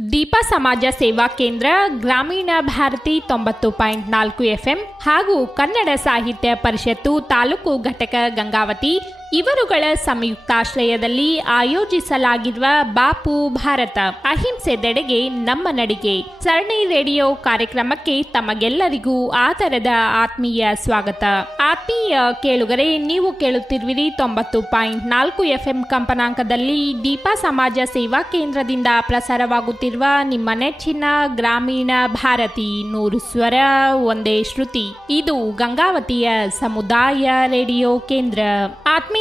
ದೀಪ ಸಮಾಜ ಸೇವಾ ಕೇಂದ್ರ, ಗ್ರಾಮೀಣ ಭಾರತಿ 90.4 FM ಹಾಗೂ ಕನ್ನಡ ಸಾಹಿತ್ಯ ಪರಿಷತ್ತು ತಾಲೂಕು ಘಟಕ ಗಂಗಾವತಿ ಇವರುಗಳ ಸಂಯುಕ್ತಾಶ್ರಯದಲ್ಲಿ ಆಯೋಜಿಸಲಾಗಿರುವ ಬಾಪು ಭಾರತ ಅಹಿಂಸೆದೆಡೆಗೆ ನಮ್ಮ ನಡಿಗೆ ಸರಣಿ ರೇಡಿಯೋ ಕಾರ್ಯಕ್ರಮಕ್ಕೆ ತಮಗೆಲ್ಲರಿಗೂ ಆದರದ ಆತ್ಮೀಯ ಸ್ವಾಗತ. ಆತ್ಮೀಯ ಕೇಳುಗರೆ, ನೀವು ಕೇಳುತ್ತಿರುವಿರಿ 90.4 FM ಕಂಪನಾಂಕದಲ್ಲಿ ದೀಪ ಸಮಾಜ ಸೇವಾ ಕೇಂದ್ರದಿಂದ ಪ್ರಸಾರವಾಗುತ್ತಿರುವ ನಿಮ್ಮ ನೆಚ್ಚಿನ ಗ್ರಾಮೀಣ ಭಾರತಿ 100 ಸ್ವರ ಒಂದೇ ಶ್ರುತಿ. ಇದು ಗಂಗಾವತಿಯ ಸಮುದಾಯ ರೇಡಿಯೋ ಕೇಂದ್ರ. ಆತ್ಮೀಯ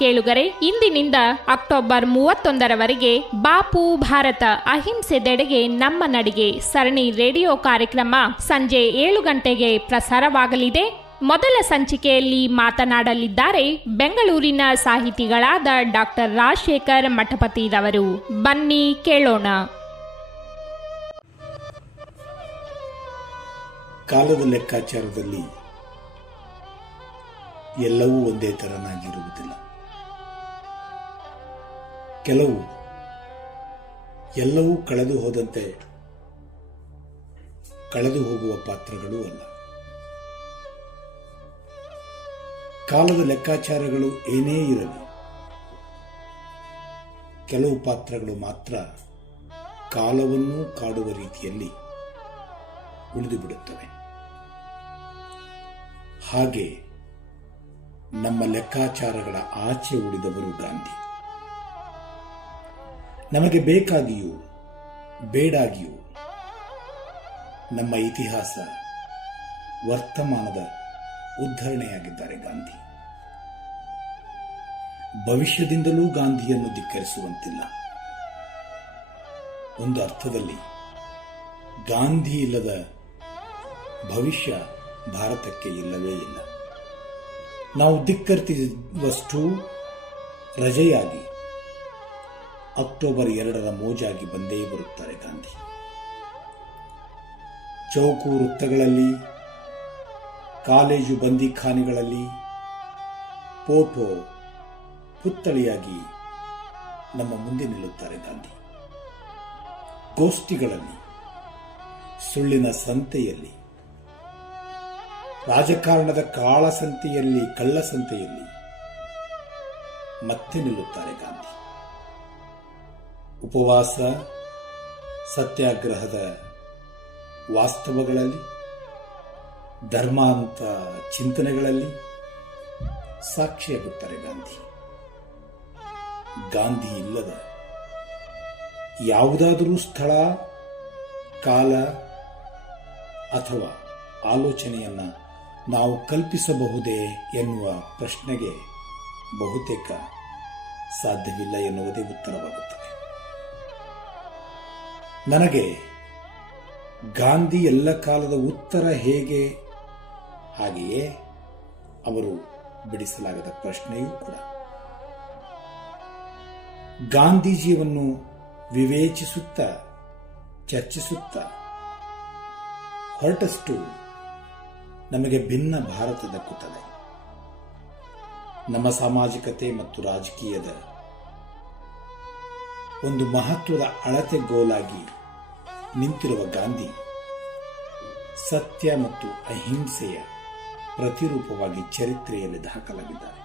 ಕೇಳುಗರೆ, ಇಂದಿನಿಂದ ಅಕ್ಟೋಬರ್ 31ರವರೆಗೆ ಬಾಪು ಭಾರತ ಅಹಿಂಸೆದೆಡೆಗೆ ನಮ್ಮ ನಡಿಗೆ ಸರಣಿ ರೇಡಿಯೋ ಕಾರ್ಯಕ್ರಮ ಸಂಜೆ 7 ಗಂಟೆಗೆ ಪ್ರಸಾರವಾಗಲಿದೆ. ಮೊದಲ ಸಂಚಿಕೆಯಲ್ಲಿ ಮಾತನಾಡಲಿದ್ದಾರೆ ಬೆಂಗಳೂರಿನ ಸಾಹಿತಿಗಳಾದ ಡಾಕ್ಟರ್ ರಾಜಶೇಖರ್ ಮಠಪತಿರವರು. ಬನ್ನಿ ಕೇಳೋಣ. ಕಾಲದ ಲೆಕ್ಕಾಚಾರದಲ್ಲಿ ಎಲ್ಲವೂ ಒಂದೇ ತರನಾಗಿರುವುದಿಲ್ಲ. ಕೆಲವು ಎಲ್ಲವೂ ಕಳೆದು ಹೋದಂತೆ ಕಳೆದು ಹೋಗುವ ಪಾತ್ರಗಳೂ ಅಲ್ಲ. ಕಾಲದ ಲೆಕ್ಕಾಚಾರಗಳು ಏನೇ ಇರಲಿ, ಕೆಲವು ಪಾತ್ರಗಳು ಮಾತ್ರ ಕಾಲವನ್ನೂ ಕಾಡುವ ರೀತಿಯಲ್ಲಿ ಉಳಿದು ಬಿಡುತ್ತವೆ. ಹಾಗೆ ನಮ್ಮ ಲೆಕ್ಕಾಚಾರಗಳ ಆಚೆ ಉಳಿದವರು ಗಾಂಧಿ. ನಮಗೆ ಬೇಕಾಗಿಯೂ ಬೇಡಾಗಿಯೂ ನಮ್ಮ ಇತಿಹಾಸ ವರ್ತಮಾನದ ಉದ್ಧರಣೆಯಾಗಿದ್ದಾರೆ ಗಾಂಧಿ. ಭವಿಷ್ಯದಿಂದಲೂ ಗಾಂಧಿಯನ್ನು ಧಿಕ್ಕರಿಸುವಂತಿಲ್ಲ. ಒಂದು ಅರ್ಥದಲ್ಲಿ ಗಾಂಧಿ ಇಲ್ಲದ ಭವಿಷ್ಯ ಭಾರತಕ್ಕೆ ಇಲ್ಲವೇ ಇಲ್ಲ. ನಾವು ಧಿಕ್ಕರಿಸುವಷ್ಟು ರಜೆಯಾಗಿ ಅಕ್ಟೋಬರ್ 2ರ ಮೋಜಾಗಿ ಬಂದೇ ಬರುತ್ತಾರೆ ಗಾಂಧಿ. ಚೌಕು ವೃತ್ತಗಳಲ್ಲಿ, ಕಾಲೇಜು ಬಂದಿಖಾನೆಗಳಲ್ಲಿ ಫೋಟೋ ಪುತ್ಥಳಿಯಾಗಿ ನಮ್ಮ ಮುಂದೆ ನಿಲ್ಲುತ್ತಾರೆ ಗಾಂಧಿ. ಗೋಷ್ಠಿಗಳಲ್ಲಿ, ಸುಳ್ಳಿನ ಸಂತೆಯಲ್ಲಿ, ರಾಜಕಾರಣದ ಕಾಳಸಂತೆಯಲ್ಲಿ, ಕಳ್ಳಸಂತೆಯಲ್ಲಿ ಮತ್ತೆ ನಿಲ್ಲುತ್ತಾರೆ ಗಾಂಧಿ. ಉಪವಾಸ, ಸತ್ಯಾಗ್ರಹದ ವಾಸ್ತವಗಳಲ್ಲಿ, ಧರ್ಮಾಂತ ಚಿಂತನೆಗಳಲ್ಲಿ ಸಾಕ್ಷಿಯಾಗುತ್ತಾರೆ ಗಾಂಧಿ. ಗಾಂಧಿ ಇಲ್ಲದ ಯಾವುದಾದರೂ ಸ್ಥಳ, ಕಾಲ ಅಥವಾ ಆಲೋಚನೆಯನ್ನ ನಾವು ಕಲ್ಪಿಸಬಹುದೇ ಎನ್ನುವ ಪ್ರಶ್ನೆಗೆ ಬಹುತೇಕ ಸಾಧ್ಯವಿಲ್ಲ ಎನ್ನುವುದೇ ಉತ್ತರವಾಗುತ್ತದೆ. ನನಗೆ ಗಾಂಧಿ ಎಲ್ಲ ಕಾಲದ ಉತ್ತರ ಹೇಗೆ, ಹಾಗೆಯೇ ಅವರು ಬಿಡಿಸಲಾಗದ ಪ್ರಶ್ನೆಯೂ ಕೂಡ. ಗಾಂಧೀಜಿಯನ್ನು ವಿವೇಚಿಸುತ್ತಾ ಚರ್ಚಿಸುತ್ತಾ ಹೊರಟಷ್ಟು ನಮಗೆ ಭಿನ್ನ ಭಾರತ ದಕ್ಕುತ್ತದೆ. ನಮ್ಮ ಸಾಮಾಜಿಕತೆ ಮತ್ತು ರಾಜಕೀಯದ ಒಂದು ಮಹತ್ವದ ಅಳತೆಗೋಲಾಗಿ ನಿಂತಿರುವ ಗಾಂಧಿ ಸತ್ಯ ಮತ್ತು ಅಹಿಂಸೆಯ ಪ್ರತಿರೂಪವಾಗಿ ಚರಿತ್ರೆಯಲ್ಲಿ ದಾಖಲಾಗಿದ್ದಾರೆ.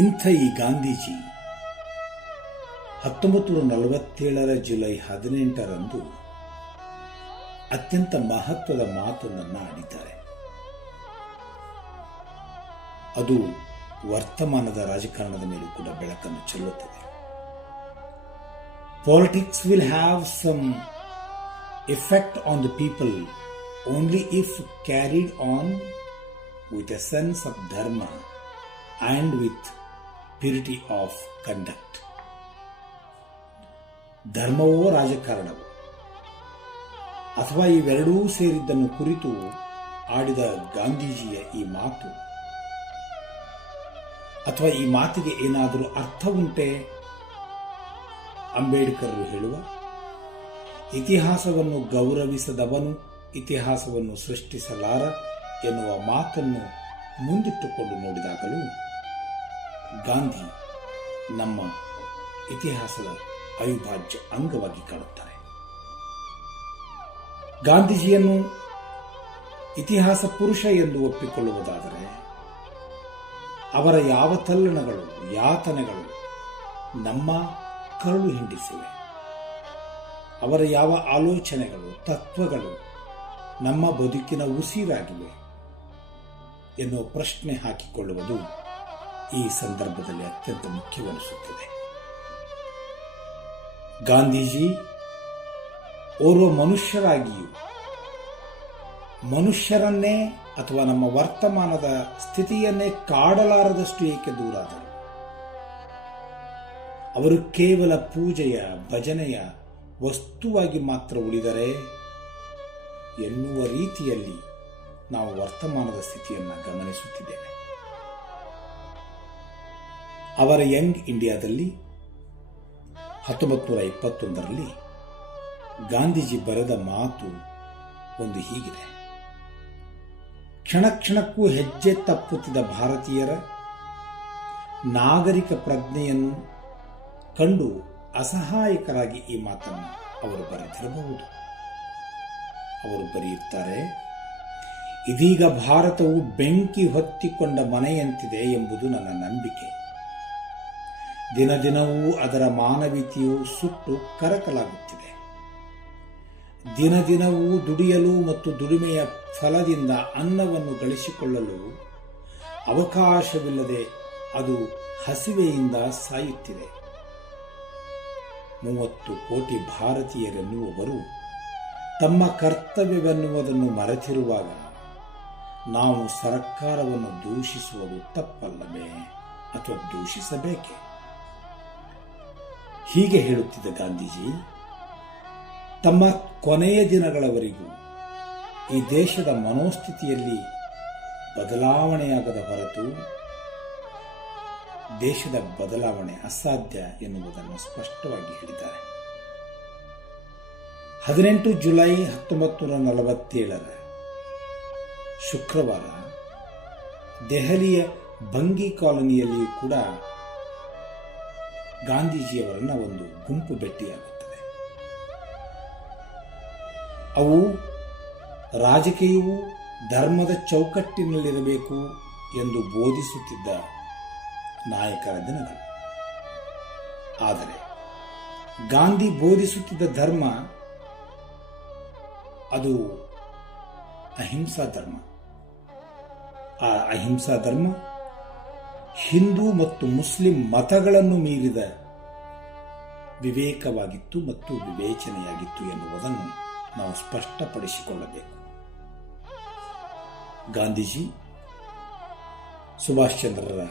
ಇಂಥ ಈ ಗಾಂಧೀಜಿ 1947ರ ಜುಲೈ 18ರಂದು ಅತ್ಯಂತ ಮಹತ್ವದ ಮಾತೊಂದನ್ನು ಆಡಿದ್ದಾರೆ. ಅದು ವರ್ತಮಾನದ ರಾಜಕಾರಣದ ಮೇಲೂ ಕೂಡ ಬೆಳಕನ್ನು ಚೆಲ್ಲುತ್ತದೆ. Politics will have some effect on the people only if carried on with a sense of dharma and with purity of conduct. ಧರ್ಮವೋ ರಾಜಕಾರಣವೋ ಅಥವಾ ಇವೆರಡೂ ಸೇರಿದ್ದನ್ನು ಕುರಿತು ಆಡಿದ ಗಾಂಧೀಜಿಯ ಈ ಮಾತು, ಅಥವಾ ಈ ಮಾತಿಗೆ ಏನಾದರೂ ಅರ್ಥ ಉಂಟೆ? ಅಂಬೇಡ್ಕರ್ ಹೇಳುವ ಇತಿಹಾಸವನ್ನು ಗೌರವಿಸದವನು ಇತಿಹಾಸವನ್ನು ಸೃಷ್ಟಿಸಲಾರ ಎನ್ನುವ ಮಾತನ್ನು ಮುಂದಿಟ್ಟುಕೊಂಡು ನೋಡಿದಾಗಲೂ ಗಾಂಧಿ ನಮ್ಮ ಇತಿಹಾಸದ ಅವಿಭಾಜ್ಯ ಅಂಗವಾಗಿ ಕಾಣುತ್ತಾರೆ. ಗಾಂಧೀಜಿಯನ್ನು ಇತಿಹಾಸ ಪುರುಷ ಎಂದು ಒಪ್ಪಿಕೊಳ್ಳುವುದಾದರೆ ಅವರ ಯಾವ ತಲ್ಲಣಗಳು, ಯಾತನೆಗಳು ನಮ್ಮ ಕರುಳು ಹಿಂಡಿಸಿವೆ, ಅವರ ಯಾವ ಆಲೋಚನೆಗಳು, ತತ್ವಗಳು ನಮ್ಮ ಬದುಕಿನ ಉಸಿರಾಗಿವೆ ಎನ್ನುವ ಪ್ರಶ್ನೆ ಹಾಕಿಕೊಳ್ಳುವುದು ಈ ಸಂದರ್ಭದಲ್ಲಿ ಅತ್ಯಂತ ಮುಖ್ಯವೆನಿಸುತ್ತದೆ. ಗಾಂಧೀಜಿ ಓರ್ವ ಮನುಷ್ಯರಾಗಿಯೂ ಮನುಷ್ಯರನ್ನೇ ಅಥವಾ ನಮ್ಮ ವರ್ತಮಾನದ ಸ್ಥಿತಿಯನ್ನೇ ಕಾಡಲಾರದಷ್ಟು ಏಕೆ ದೂರಾದರು. ಅವರು ಕೇವಲ ಪೂಜೆಯ, ಭಜನೆಯ ವಸ್ತುವಾಗಿ ಮಾತ್ರ ಉಳಿದರೆ ಎನ್ನುವ ರೀತಿಯಲ್ಲಿ ನಾವು ವರ್ತಮಾನದ ಸ್ಥಿತಿಯನ್ನು ಗಮನಿಸುತ್ತಿದ್ದೇವೆ. ಅವರ ಯಂಗ್ ಇಂಡಿಯಾದಲ್ಲಿ 1921ರಲ್ಲಿ ಗಾಂಧೀಜಿ ಬರೆದ ಮಾತು ಒಂದು ಹೀಗಿದೆ: ಕ್ಷಣ ಕ್ಷಣಕ್ಕೂ ಹೆಜ್ಜೆ ತಪ್ಪುತ್ತಿದ್ದ ಭಾರತೀಯರ ನಾಗರಿಕ ಪ್ರಜ್ಞೆಯನ್ನು ಕಂಡು ಅಸಹಾಯಕರಾಗಿ ಈ ಮಾತನ್ನು ಅವರು ಬರೆದಿರಬಹುದು. ಅವರು ಬರೆಯುತ್ತಾರೆ, ಇದೀಗ ಭಾರತವು ಬೆಂಕಿ ಹೊತ್ತಿಕೊಂಡ ಮನೆಯಂತಿದೆ ಎಂಬುದು ನನ್ನ ನಂಬಿಕೆ. ದಿನ ದಿನವೂ ಅದರ ಮಾನವೀಯತೆಯು ಸುಟ್ಟು ಕರಕಲಾಗುತ್ತಿದೆ. ದಿನ ದಿನವೂ ದುಡಿಯಲು ಮತ್ತು ದುಡಿಮೆಯ ಫಲದಿಂದ ಅನ್ನವನ್ನು ಗಳಿಸಿಕೊಳ್ಳಲು ಅವಕಾಶವಿಲ್ಲದೆ ಅದು ಹಸಿವೆಯಿಂದ ಸಾಯುತ್ತಿದೆ. 30 ಕೋಟಿ ಭಾರತೀಯರೆನ್ನುವವರು ತಮ್ಮ ಕರ್ತವ್ಯವೆನ್ನುವುದನ್ನು ಮರೆತಿರುವಾಗ ನಾವು ಸರ್ಕಾರವನ್ನು ದೂಷಿಸುವುದು ತಪ್ಪಲ್ಲವೇ ಅಥವಾ ದೂಷಿಸಬೇಕೆ? ಹೀಗೆ ಹೇಳುತ್ತಿದ್ದ ಗಾಂಧೀಜಿ ತಮ್ಮ ಕೊನೆಯ ದಿನಗಳವರೆಗೂ ಈ ದೇಶದ ಮನೋಸ್ಥಿತಿಯಲ್ಲಿ ಬದಲಾವಣೆಯಾಗದ ಹೊರತು ದೇಶದ ಬದಲಾವಣೆ ಅಸಾಧ್ಯ ಎನ್ನುವುದನ್ನು ಸ್ಪಷ್ಟವಾಗಿ ಹೇಳಿದ್ದಾರೆ. 18 ಜುಲೈ 1947 ಶುಕ್ರವಾರ ದೆಹಲಿಯ ಬಂಗಿ ಕಾಲೋನಿಯಲ್ಲಿಯೂ ಕೂಡ ಗಾಂಧೀಜಿಯವರನ್ನ ಒಂದು ಗುಂಪು ಭೇಟಿಯಾಗುತ್ತದೆ. ಅವು ರಾಜಕೀಯವು ಧರ್ಮದ ಚೌಕಟ್ಟಿನಲ್ಲಿರಬೇಕು ಎಂದು ಬೋಧಿಸುತ್ತಿದ್ದ ನಾಯಕರ ದಿನಗಳು. ಆದರೆ ಗಾಂಧಿ ಬೋಧಿಸುತ್ತಿದ್ದ ಧರ್ಮ ಅದು ಅಹಿಂಸಾ ಧರ್ಮ. ಆ ಅಹಿಂಸಾ ಧರ್ಮ ಹಿಂದೂ ಮತ್ತು ಮುಸ್ಲಿಂ ಮತಗಳನ್ನು ಮೀರಿದ ವಿವೇಕವಾಗಿತ್ತು ಮತ್ತು ವಿವೇಚನೆಯಾಗಿತ್ತು ಎನ್ನುವುದನ್ನು ನಾವು ಸ್ಪಷ್ಟಪಡಿಸಿಕೊಳ್ಳಬೇಕು. ಗಾಂಧೀಜಿ ಸುಭಾಷ್ ಚಂದ್ರರ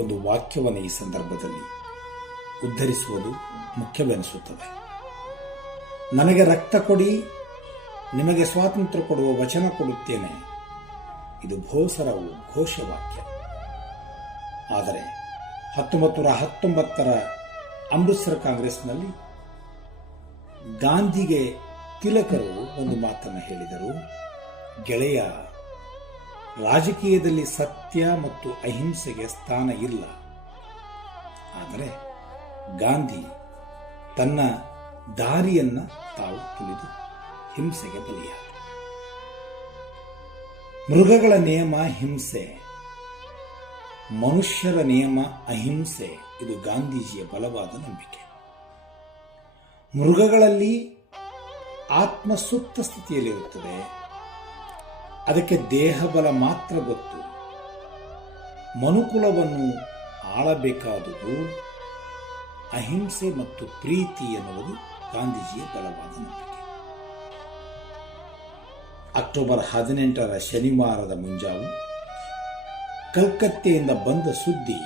ಒಂದು ವಾಕ್ಯವನ್ನು ಈ ಸಂದರ್ಭದಲ್ಲಿ ಉದ್ಧರಿಸುವುದು ಮುಖ್ಯವೆನಿಸುತ್ತದೆ: ನನಗೆ ರಕ್ತ ಕೊಡಿ, ನಿಮಗೆ ಸ್ವಾತಂತ್ರ್ಯ ಕೊಡುವ ವಚನ ಕೊಡುತ್ತೇನೆ. ಇದು ಬೋಸರವು ಘೋಷವಾಕ್ಯ. ಆದರೆ 1919ರ ಅಮೃತ್ಸರ್ ಕಾಂಗ್ರೆಸ್ನಲ್ಲಿ ಗಾಂಧಿಗೆ ತಿಲಕರು ಒಂದು ಮಾತನ್ನು ಹೇಳಿದರು: ಗೆಳೆಯ, ರಾಜಕೀಯದಲ್ಲಿ ಸತ್ಯ ಮತ್ತು ಅಹಿಂಸೆಗೆ ಸ್ಥಾನ ಇಲ್ಲ. ಆದರೆ ಗಾಂಧಿ ತನ್ನ ದಾರಿಯನ್ನ ತಾವು ತುಳಿದು ಹಿಂಸೆಗೆ ಬಲಿಯಾದರು. ಮೃಗಗಳ ನಿಯಮ ಹಿಂಸೆ, ಮನುಷ್ಯರ ನಿಯಮ ಅಹಿಂಸೆ. ಇದು ಗಾಂಧೀಜಿಯ ಬಲವಾದ ನಂಬಿಕೆ. ಮೃಗಗಳಲ್ಲಿ ಆತ್ಮ ಸುಪ್ತ ಸ್ಥಿತಿಯಲ್ಲಿರುತ್ತದೆ, ಅದಕ್ಕೆ ದೇಹಬಲ ಮಾತ್ರ ಗೊತ್ತು. ಮನುಕುಲವನ್ನು ಆಳಬೇಕಾದುದು ಅಹಿಂಸೆ ಮತ್ತು ಪ್ರೀತಿ ಎನ್ನುವುದು ಗಾಂಧೀಜಿಯ ಬಲವಾದ ನಂಬಿಕೆ. ಅಕ್ಟೋಬರ್ 18ರ ಶನಿವಾರದ ಮುಂಜಾವು ಕಲ್ಕತ್ತೆಯಿಂದ ಬಂದ ಸುದ್ದಿ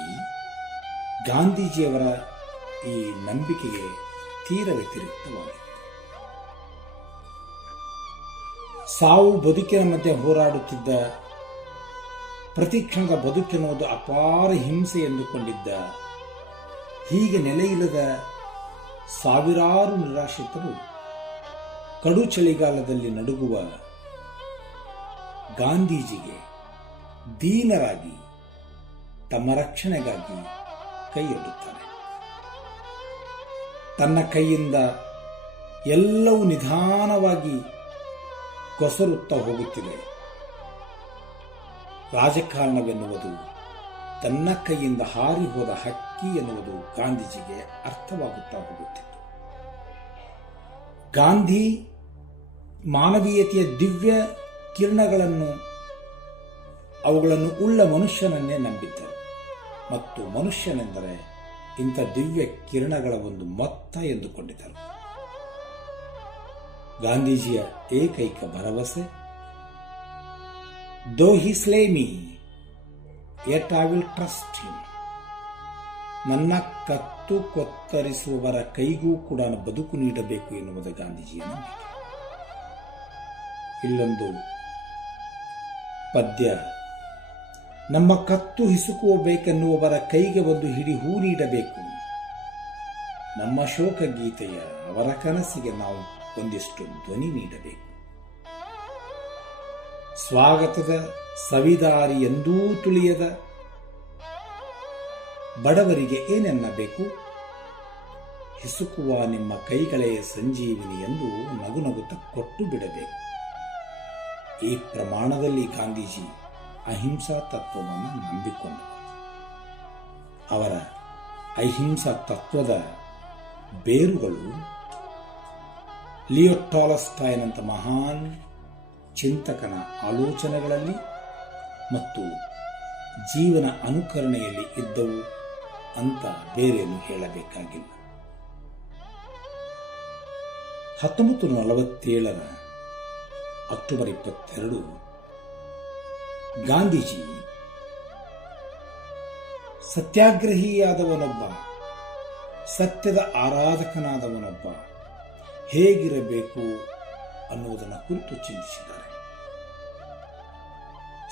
ಗಾಂಧೀಜಿಯವರ ಈ ನಂಬಿಕೆಗೆ ತೀರ ವ್ಯತಿರಿಕ್ತವಾಗಿದೆ. ಸಾವು ಬದುಕಿನ ಮಧ್ಯೆ ಹೋರಾಡುತ್ತಿದ್ದ, ಪ್ರತಿಕ್ಷಣದ ಬದುಕೆನ್ನುವುದು ಅಪಾರ ಹಿಂಸೆ ಎಂದುಕೊಂಡಿದ್ದ, ಹೀಗೆ ನೆಲೆಯಿಲ್ಲದ ಸಾವಿರಾರು ನಿರಾಶ್ರಿತರು ಕಡು ಚಳಿಗಾಲದಲ್ಲಿ ನಡುಗುವ ಗಾಂಧೀಜಿಗೆ ದೀನರಾಗಿ ತಮ್ಮ ರಕ್ಷಣೆಗಾಗಿ ಕೈಯೊಡ್ಡುತ್ತಾರೆ. ತನ್ನ ಕೈಯಿಂದ ಎಲ್ಲವೂ ನಿಧಾನವಾಗಿ ಕೊಸರುತ್ತಾ ಹೋಗುತ್ತಿದೆ. ರಾಜಕಾರಣವೆನ್ನುವುದು ತನ್ನ ಕೈಯಿಂದ ಹಾರಿ ಹೋದ ಹಕ್ಕಿ ಎನ್ನುವುದು ಗಾಂಧೀಜಿಗೆ ಅರ್ಥವಾಗುತ್ತಾ ಹೋಗುತ್ತಿತ್ತು. ಗಾಂಧಿ ಮಾನವೀಯತೆಯ ದಿವ್ಯ ಕಿರಣಗಳನ್ನು ಅವುಗಳನ್ನು ಉಳ್ಳ ಮನುಷ್ಯನನ್ನೇ ನಂಬಿದ್ದರು ಮತ್ತು ಮನುಷ್ಯನೆಂದರೆ ಇಂಥ ದಿವ್ಯ ಕಿರಣಗಳ ಒಂದು ಮೊತ್ತ ಎಂದುಕೊಂಡಿದ್ದರು. ಗಾಂಧೀಜಿಯ ಏಕೈಕ ಭರವಸೆ, though he slay me yet I will trust him. ನನ್ನ ಕತ್ತು ಕೊತ್ತರಿಸುವವರ ಕೈಗೂ ಕೂಡ ಬದುಕು ನೀಡಬೇಕು ಎನ್ನುವುದು ಗಾಂಧೀಜಿಯ ನಂಬಿಕೆ. ಇಲ್ಲೊಂದು ಪದ್ಯ, ನಮ್ಮ ಕತ್ತು ಹಿಸುಕುವಬೇಕೆನ್ನುವವರ ಕೈಗೆ ಒಂದು ಹಿಡಿ ಹೂ ನೀಡಬೇಕು. ನಮ್ಮ ಶೋಕ ಗೀತೆಯ ಅವರ ಕನಸಿಗೆ ನಾವು ಒಂದಿಷ್ಟು ಧ್ವನಿ ನೀಡಬೇಕು. ಸ್ವಾಗತದ ಸವಿದಾರಿ ಎಂದೂ ತುಳಿಯದ ಬಡವರಿಗೆ ಏನೆನ್ನಬೇಕು, ಹಿಸುಕುವ ನಿಮ್ಮ ಕೈಗಳೇ ಸಂಜೀವಿನಿ ಎಂದು ನಗು ನಗುತ್ತಾ ಕೊಟ್ಟು ಬಿಡಬೇಕು. ಈ ಪ್ರಮಾಣದಲ್ಲಿ ಗಾಂಧೀಜಿ ಅಹಿಂಸಾ ತತ್ವವನ್ನು ನಂಬಿಕೊಂಡರು. ಅವರ ಅಹಿಂಸಾ ತತ್ವದ ಬೇರುಗಳು ಲಿಯೋ ಟಾಲ್ಸ್ಟಾಯ್ನಂಥ ಮಹಾನ್ ಚಿಂತಕನ ಆಲೋಚನೆಗಳಲ್ಲಿ ಮತ್ತು ಜೀವನ ಅನುಕರಣೆಯಲ್ಲಿ ಇದ್ದವು ಅಂತ ಬೇರೇನು ಹೇಳಬೇಕಾಗಿಲ್ಲ. 1947 ಅಕ್ಟೋಬರ್ 22 ಗಾಂಧೀಜಿ ಸತ್ಯಾಗ್ರಹಿಯಾದವನೊಬ್ಬ, ಸತ್ಯದ ಆರಾಧಕನಾದವನೊಬ್ಬ ಹೇಗಿರಬೇಕು ಅನ್ನುವುದನ್ನು ಕುರಿತು ಚಿಂತಿಸಿದ್ದಾರೆ.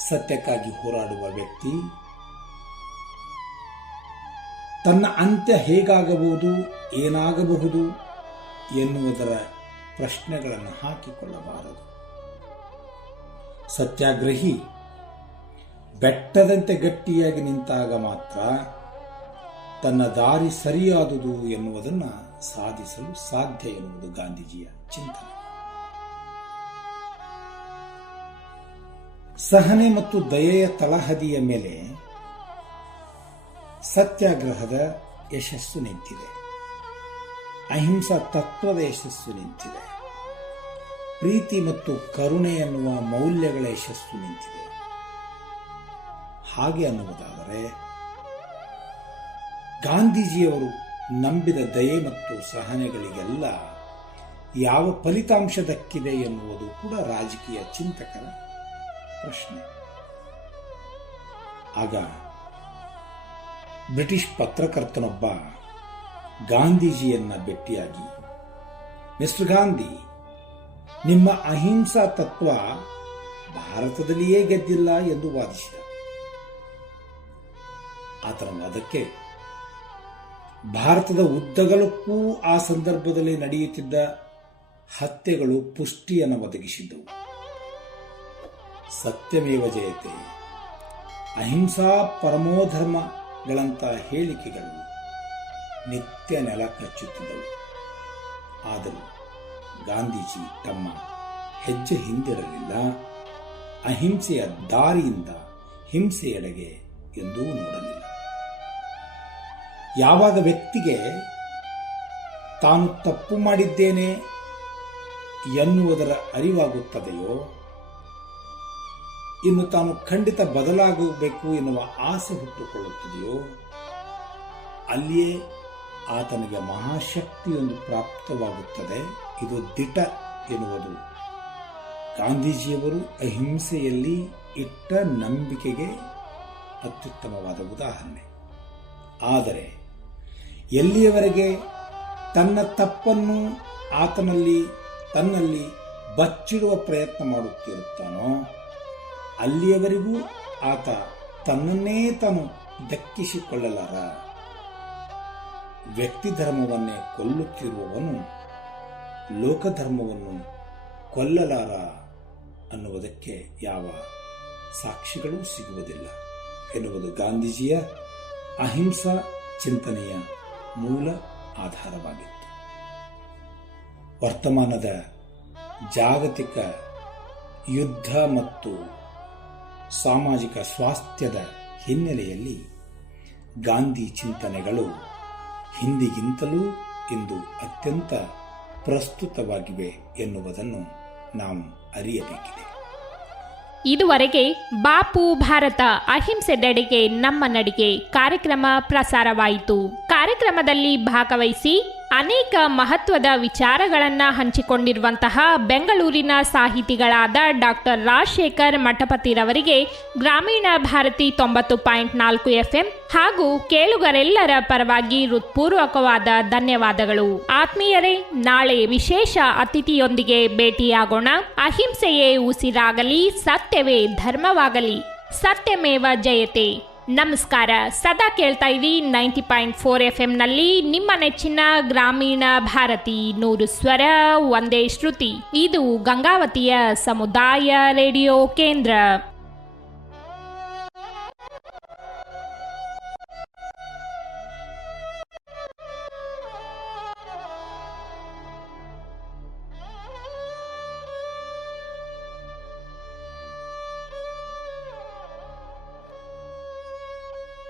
ಸತ್ಯಕ್ಕಾಗಿ ಹೋರಾಡುವ ವ್ಯಕ್ತಿ ತನ್ನ ಅಂತ್ಯ ಹೇಗಾಗಬಹುದು, ಏನಾಗಬಹುದು ಎನ್ನುವುದರ ಪ್ರಶ್ನೆಗಳನ್ನು ಹಾಕಿಕೊಳ್ಳಬಾರದು. ಸತ್ಯಾಗ್ರಹಿ ಬೆಟ್ಟದಂತೆ ಗಟ್ಟಿಯಾಗಿ ನಿಂತಾಗ ಮಾತ್ರ ತನ್ನ ದಾರಿ ಸರಿಯಾದುದು ಎನ್ನುವುದನ್ನು ಸಾಧಿಸಲು ಸಾಧ್ಯ ಎನ್ನುವುದು ಗಾಂಧೀಜಿಯ ಚಿಂತನೆ. ಸಹನೆ ಮತ್ತು ದಯೆಯ ತಳಹದಿಯ ಮೇಲೆ ಸತ್ಯಾಗ್ರಹದ ಯಶಸ್ಸು ನಿಂತಿದೆ. ಅಹಿಂಸಾ ತತ್ವದ ಯಶಸ್ಸು ನಿಂತಿದೆ. ಪ್ರೀತಿ ಮತ್ತು ಕರುಣೆ ಎನ್ನುವ ಮೌಲ್ಯಗಳ ಯಶಸ್ಸು ನಿಂತಿದೆ. ಹಾಗೆ ಅನ್ನುವುದಾದರೆ ಗಾಂಧೀಜಿಯವರು ನಂಬಿದ ದಯೆ ಮತ್ತು ಸಹನೆಗಳಿಗೆಲ್ಲ ಯಾವ ಫಲಿತಾಂಶ ದಕ್ಕಿದೆ ಎನ್ನುವುದು ಕೂಡ ರಾಜಕೀಯ ಚಿಂತಕರ ಪ್ರಶ್ನೆ. ಆಗ ಬ್ರಿಟಿಷ್ ಪತ್ರಕರ್ತನೊಬ್ಬ ಗಾಂಧೀಜಿಯನ್ನ ಭೇಟಿಯಾಗಿ, ಮಿಸ್ಟರ್ ಗಾಂಧಿ, ನಿಮ್ಮ ಅಹಿಂಸಾ ತತ್ವ ಭಾರತದಲ್ಲಿಯೇ ಗೆದ್ದಿಲ್ಲ ಎಂದು ವಾದಿಸಿದ. ಆತನ ವಾದಕ್ಕೆ ಭಾರತದ ಉದ್ದಗಲಕ್ಕೂ ಆ ಸಂದರ್ಭದಲ್ಲಿ ನಡೆಯುತ್ತಿದ್ದ ಹತ್ಯೆಗಳು ಪುಷ್ಟಿಯನ್ನು ಒದಗಿಸಿದ್ದವು. ಸತ್ಯಮೇವ ಜಯತೆ, ಅಹಿಂಸಾ ಪರಮೋಧರ್ಮಗಳಂಥ ಹೇಳಿಕೆಗಳು ನಿತ್ಯ ನೆಲ ಕಚ್ಚುತ್ತಿದ್ದವು. ಆದರೂ ಗಾಂಧೀಜಿ ತಮ್ಮ ಹೆಜ್ಜೆ ಹಿಂದಿರಲಿಲ್ಲ. ಅಹಿಂಸೆಯ ದಾರಿಯಿಂದ ಹಿಂಸೆಯೆಡೆಗೆ ಎಂದೂ ನೋಡಲಿಲ್ಲ. ಯಾವಾಗ ವ್ಯಕ್ತಿಗೆ ತಾನು ತಪ್ಪು ಮಾಡಿದ್ದೇನೆ ಎನ್ನುವುದರ ಅರಿವಾಗುತ್ತದೆಯೋ, ಇನ್ನು ತಾನು ಖಂಡಿತ ಬದಲಾಗಬೇಕು ಎನ್ನುವ ಆಸೆ ಹುಟ್ಟುಕೊಳ್ಳುತ್ತದೆಯೋ, ಅಲ್ಲಿಯೇ ಆತನಿಗೆ ಮಹಾಶಕ್ತಿಯೊಂದು ಪ್ರಾಪ್ತವಾಗುತ್ತದೆ. ಇದು ದಿಟ ಎನ್ನುವುದು ಗಾಂಧೀಜಿಯವರು ಅಹಿಂಸೆಯಲ್ಲಿ ಇಟ್ಟ ನಂಬಿಕೆಗೆ ಅತ್ಯುತ್ತಮವಾದ ಉದಾಹರಣೆ. ಆದರೆ ಎಲ್ಲಿಯವರೆಗೆ ತನ್ನ ತಪ್ಪನ್ನು ತನ್ನಲ್ಲಿ ಬಚ್ಚಿಡುವ ಪ್ರಯತ್ನ ಮಾಡುತ್ತಿರುತ್ತಾನೋ, ಅಲ್ಲಿಯವರೆಗೂ ಆತ ತನ್ನನ್ನೇ ತಾನು ದಕ್ಕಿಸಿಕೊಳ್ಳಲಾರ. ವ್ಯಕ್ತಿ ಧರ್ಮವನ್ನೇ ಕೊಲ್ಲುತ್ತಿರುವವನು ಲೋಕಧರ್ಮವನ್ನು ಕೊಲ್ಲಲಾರ ಅನ್ನುವುದಕ್ಕೆ ಯಾವ ಸಾಕ್ಷಿಗಳೂ ಸಿಗುವುದಿಲ್ಲ ಎನ್ನುವುದು ಗಾಂಧೀಜಿಯ ಅಹಿಂಸಾ ಚಿಂತನೆಯ ಮೂಲ ಆಧಾರವಾಗಿತ್ತು. ವರ್ತಮಾನದ ಜಾಗತಿಕ ಯುದ್ಧ ಮತ್ತು ಸಾಮಾಜಿಕ ಸ್ವಾಸ್ಥ್ಯದ ಹಿನ್ನೆಲೆಯಲ್ಲಿ ಗಾಂಧಿ ಚಿಂತನೆಗಳು ಹಿಂದಿಗಿಂತಲೂ ಇಂದು ಅತ್ಯಂತ ಪ್ರಸ್ತುತವಾಗಿವೆ ಎನ್ನುವುದನ್ನು ನಾವು ಅರಿಯಬೇಕಿದೆ. ಇದುವರೆಗೆ ಬಾಪು ಭಾರತ ಅಹಿಂಸೆದೆಡೆಗೆ ನಮ್ಮ ನಡಿಗೆ ಕಾರ್ಯಕ್ರಮ ಪ್ರಸಾರವಾಯಿತು. ಕಾರ್ಯಕ್ರಮದಲ್ಲಿ ಭಾಗವಹಿಸಿ ಅನೇಕ ಮಹತ್ವದ ವಿಚಾರಗಳನ್ನು ಹಂಚಿಕೊಂಡಿರುವಂತಹ ಬೆಂಗಳೂರಿನ ಸಾಹಿತಿಗಳಾದ ಡಾಕ್ಟರ್ ರಾಜಶೇಖರ್ ಮಠಪತಿರವರಿಗೆ ಗ್ರಾಮೀಣ ಭಾರತಿ 90.4 FM ಹಾಗೂ ಕೇಳುಗರೆಲ್ಲರ ಪರವಾಗಿ ಹೃತ್ಪೂರ್ವಕವಾದ ಧನ್ಯವಾದಗಳು. ಆತ್ಮೀಯರೇ, ನಾಳೆ ವಿಶೇಷ ಅತಿಥಿಯೊಂದಿಗೆ ಭೇಟಿಯಾಗೋಣ. ಅಹಿಂಸೆಯೇ ಉಸಿರಾಗಲಿ, ಸತ್ಯವೇ ಧರ್ಮವಾಗಲಿ, ಸತ್ಯಮೇವ ಜಯತೆ. ನಮಸ್ಕಾರ. ಸದಾ ಕೇಳ್ತಾ ಇರಿ 90.4 FM ನಲ್ಲಿ ನಿಮ್ಮ ನೆಚ್ಚಿನ ಗ್ರಾಮೀಣ ಭಾರತಿ. 100 ಸ್ವರ, ಒಂದೇ ಶ್ರುತಿ. ಇದು ಗಂಗಾವತಿಯ ಸಮುದಾಯ ರೇಡಿಯೋ ಕೇಂದ್ರ.